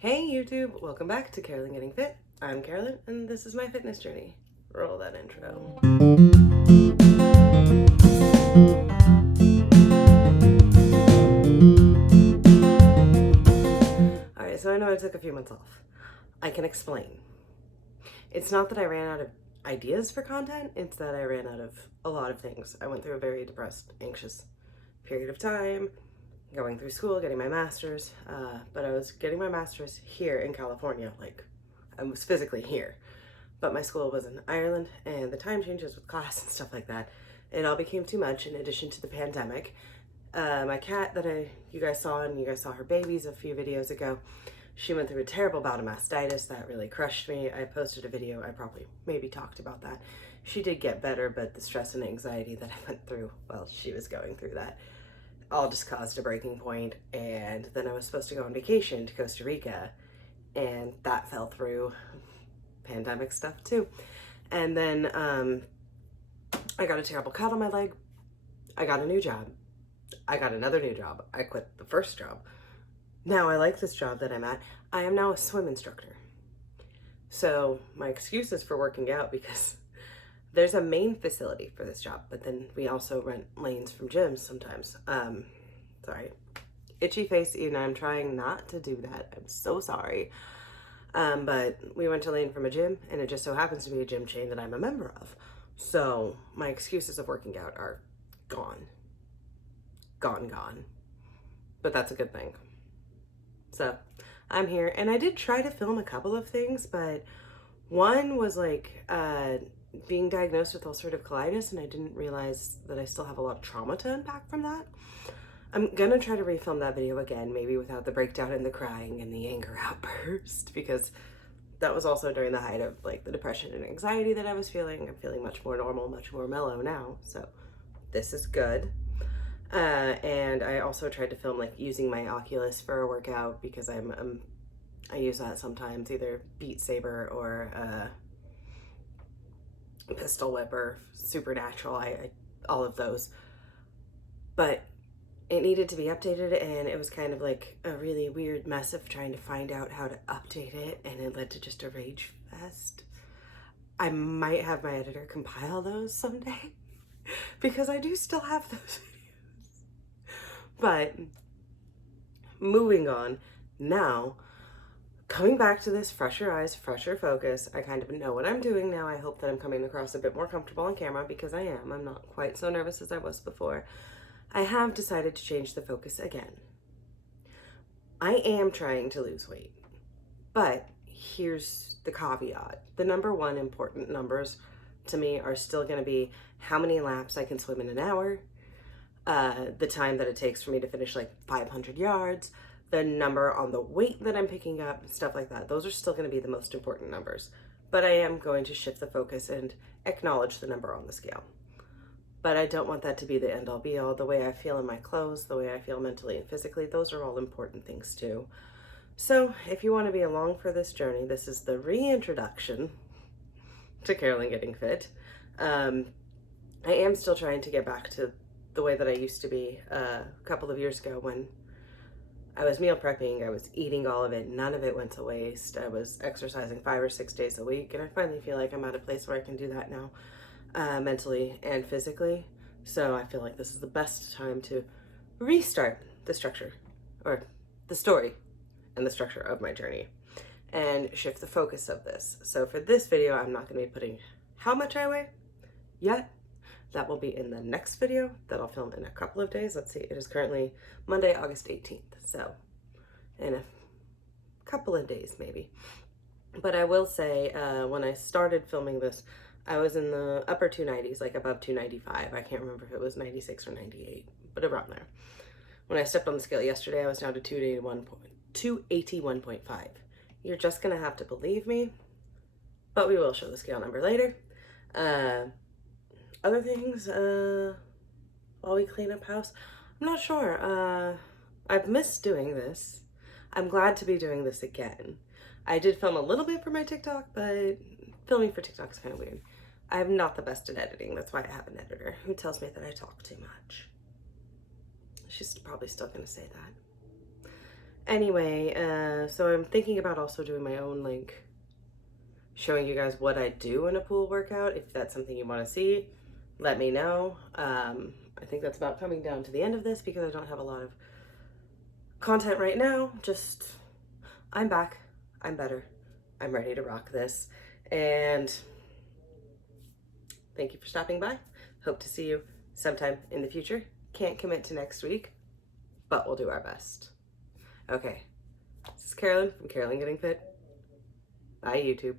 Hey YouTube, welcome back to Carolyn Getting Fit. I'm Carolyn and this is my fitness journey. Roll that intro. Alright, so I know I took a few months off. I can explain. It's not that I ran out of ideas for content, it's that I ran out of a lot of things. I went through a very depressed, anxious period of time, going through school, getting my master's, but I was getting my master's here in California, like I was physically here, but my school was in Ireland and the time changes with class and stuff like that, it all became too much in addition to the pandemic. My cat that you guys saw, and you guys saw her babies a few videos ago, she went through a terrible bout of mastitis that really crushed me. I posted a video, I probably maybe talked about that. She did get better, but the stress and anxiety that I went through while she was going through that all just caused a breaking point. And then I was supposed to go on vacation to Costa Rica and that fell through. Pandemic stuff too. And then I got a terrible cut on my leg. I got a new job. I got another new job. I quit the first job. Now I like this job that I'm at. I am now a swim instructor. So my excuse is for working out because there's a main facility for this job, but then we also rent lanes from gyms sometimes. Sorry. Itchy face, and I'm trying not to do that. I'm so sorry. But we went to lane from a gym, and it just so happens to be a gym chain that I'm a member of. So my excuses of working out are gone. Gone. But that's a good thing. So I'm here, and I did try to film a couple of things, but one was like being diagnosed with ulcerative colitis, and I didn't realize that I still have a lot of trauma to unpack from that. I'm gonna try to refilm that video again, maybe without the breakdown and the crying and the anger outburst, because that was also during the height of like the depression and anxiety that I was feeling. I'm feeling much more normal, much more mellow now, so this is good. And I also tried to film like using my Oculus for a workout because I use that sometimes, either Beat Saber or Pistol Whip or Supernatural, I all of those. But it needed to be updated, and it was kind of like a really weird mess of trying to find out how to update it, and it led to just a rage fest. I might have my editor compile those someday because I do still have those videos. But moving on, now coming back to this fresher eyes, fresher focus, I kind of know what I'm doing now. I hope that I'm coming across a bit more comfortable on camera because I am. I'm not quite so nervous as I was before. I have decided to change the focus again. I am trying to lose weight, but here's the caveat. The number one important numbers to me are still going to be how many laps I can swim in an hour, the time that it takes for me to finish like 500 yards, the number on the weight that I'm picking up, stuff like that. Those are still going to be the most important numbers, but I am going to shift the focus and acknowledge the number on the scale. But I don't want that to be the end all be all. The way I feel in my clothes, the way I feel mentally and physically, those are all important things too. So if you want to be along for this journey, this is the reintroduction to Carolyn Getting Fit. I am still trying to get back to the way that I used to be a couple of years ago when I was meal prepping, I was eating all of it, none of it went to waste. I was exercising 5 or 6 days a week, and I finally feel like I'm at a place where I can do that now. Mentally and physically. So I feel like this is the best time to restart the structure or the story and the structure of my journey and shift the focus of this. So for this video, I'm not going to be putting how much I weigh yet. That will be in the next video that I'll film in a couple of days. Let's see, it is currently Monday, August 18th. So in a couple of days maybe. But I will say when I started filming this, I was in the upper 290s, like above 295. I can't remember if it was 96 or 98, but around there. When I stepped on the scale yesterday, I was down to 281.5. You're just gonna have to believe me, but we will show the scale number later. Other things, while we clean up house, I'm not sure. I've missed doing this. I'm glad to be doing this again. I did film a little bit for my TikTok, but filming for TikTok is kind of weird. I'm not the best at editing. That's why I have an editor who tells me that I talk too much. She's probably still going to say that. Anyway, so I'm thinking about also doing my own, like, showing you guys what I do in a pool workout. If that's something you want to see, let me know. I think that's about coming down to the end of this because I don't have a lot of content right now. Just, I'm back. I'm better. I'm ready to rock this. And thank you for stopping by. Hope to see you sometime in the future. Can't commit to next week, but we'll do our best. Okay. This is Carolyn from Carolyn Getting Fit. Bye, YouTube.